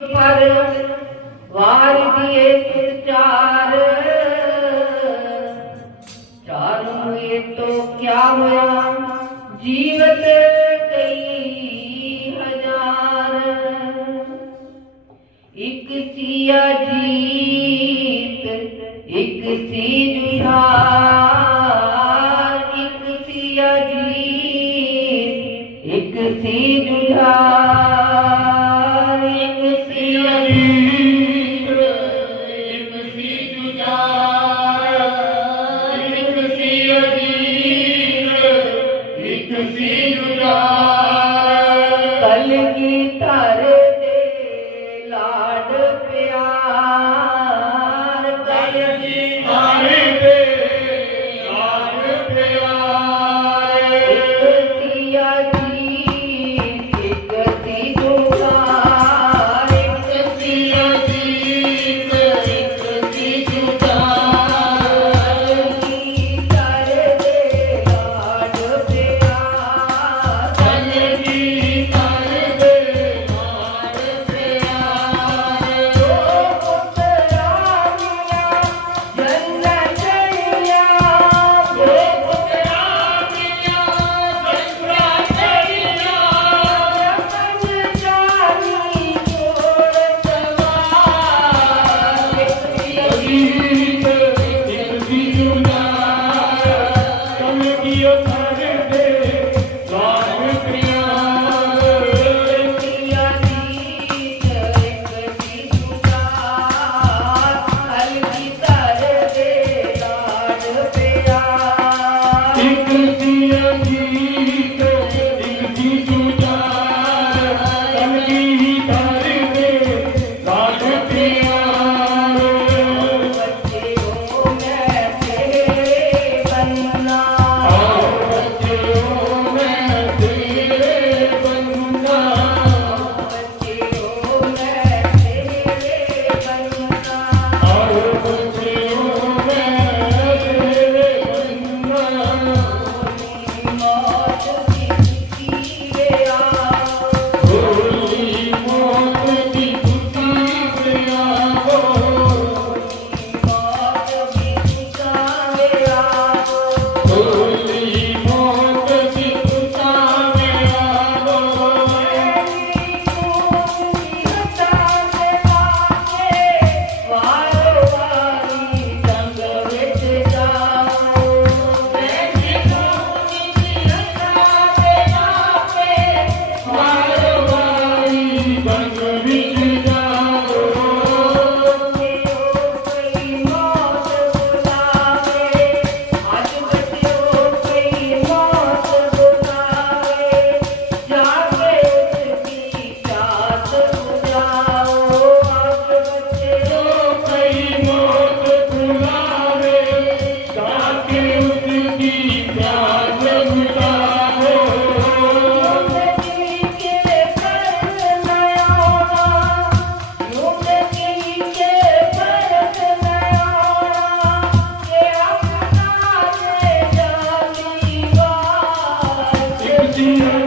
ਪਰ ਵਾਰ ਦੀਏ ਚਾਰ। ਚਾਰ ਹੋਏ ਤੋ ਕਿਆ ਹੋਇਆ? ਜੀਵਤ ਕਈ ਹਜ਼ਾਰ। ਇੱਕ ਸੀਆ ਜੀ see you.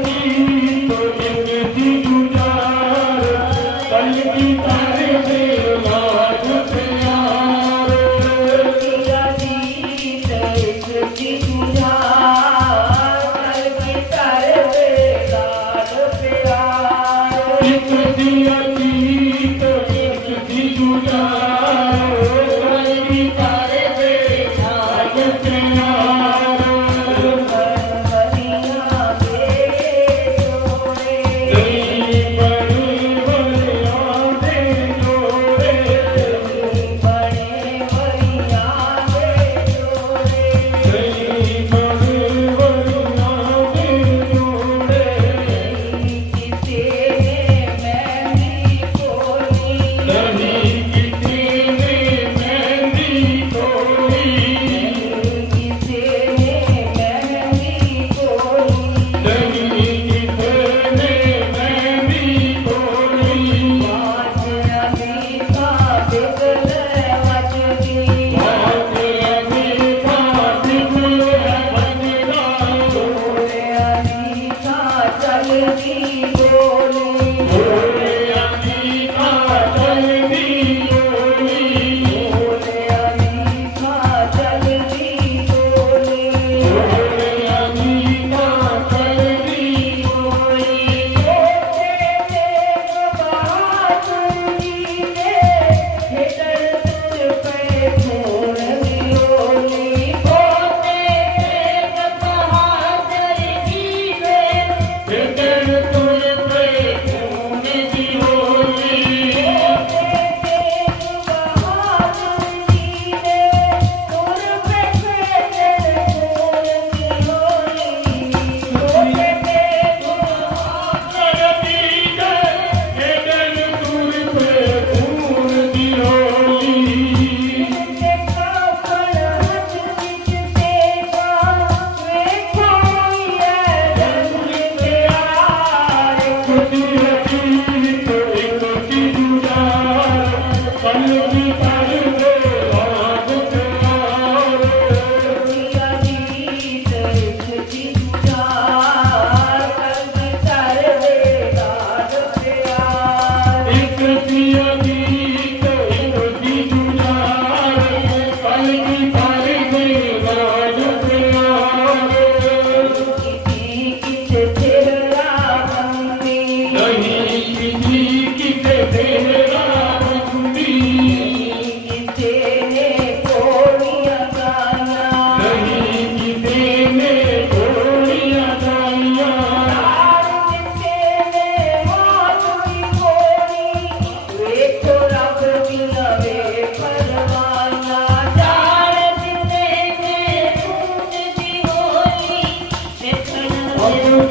Hallelujah.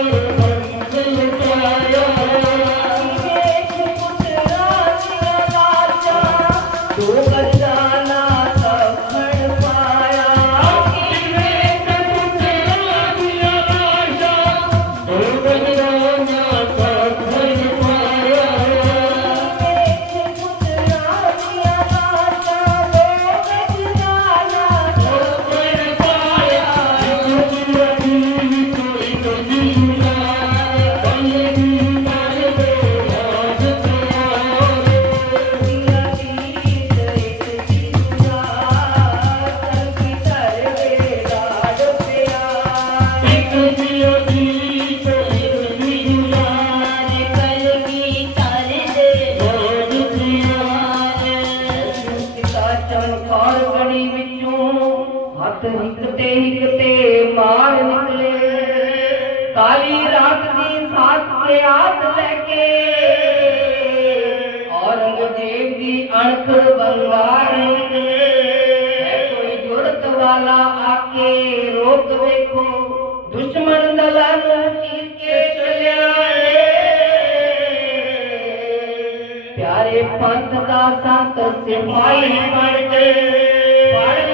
Yeah. ਹੱਥ ਹਿੱਕ ਤੇ ਹਿੱਕ ਤੇ ਮਾਰ ਨਿਕਲੇ। ਕਾਲੀ ਰਾਤ ਦੀ ਸਾਥ ਕੇ ਆਤ ਲੈ ਕੇ। ਔਰੰਗਜ਼ੇਬ ਦੀ ਅਣਖ ਬੰਗਾਰ ਨਿਕਲੇ। ਕੋਈ ਜੁਰਤ ਵਾਲਾ ਆਕੇ ਰੋਕ ਵੇਖੋ। ਦੁਸ਼ਮਣ ਦਾ ਨੂੰ ਚੀਰ ਕੇ ਚਲਿਆ ਏ। ਪਿਆਰੇ ਪੰਥ ਦਾ ਸੰਤ ਸਿਪਾਹੀ ਬਣ ਕੇ। ਪੜ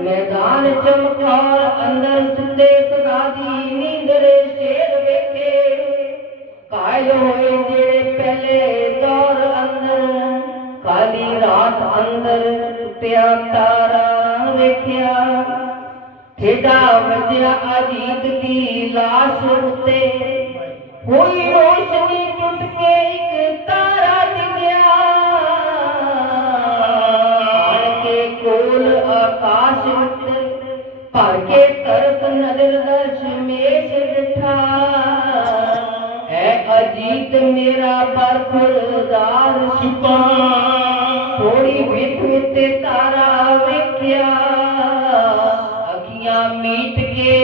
ਮੈਦਾਨ ਚਮਕੌਰ ਅੰਦਰ ਸੁੰਦੇ ਸਦਾ ਦੀ ਨੀਂਦਰੇ ਸ਼ੇਰ ਵੇਖੇ। ਕਾਇਲ ਹੋਏ ਜਿਹੜੇ ਪਹਿਲੇ ਦੌਰ ਅੰਦਰ ਕਾਲੀ ਰਾਤ ਅੰਦਰ ਟੁੱਟਿਆ ਤਾਰਾ ਵੇਖਿਆ। ਠੇਡਾ ਵੱਜਿਆ ਅਜੀਤ ਦੀ ਲਾਸ਼ ਉੱਤੇ ਹੋਈ ਰੋਸ਼ਨੀ ਟੁੱਟ ਕੇ ਇੱਕ ਤਾਰਾ ਡਿੱਗਿਆ ਆਣ ਕੇ ਕੋਲ ਆਕਾਸ਼ ਵਿੱਚ ਭਰ ਕੇ ਤਰਸ ਨਜ਼ਰ ਦਰਸ਼ਮੇਸ਼ ਡਿਠਾ ਹੈ ਅਜੀਤ ਮੇਰਾ ਬਰਖੁਰਦਾਰ ਸੁਪਾ। ਥੋੜੀ ਵਿਥ ਵਿਤੇ ਤਾਰਾ ਵੇਖਿਆ। ਅੱਖੀਆਂ ਮੀਟ ਕੇ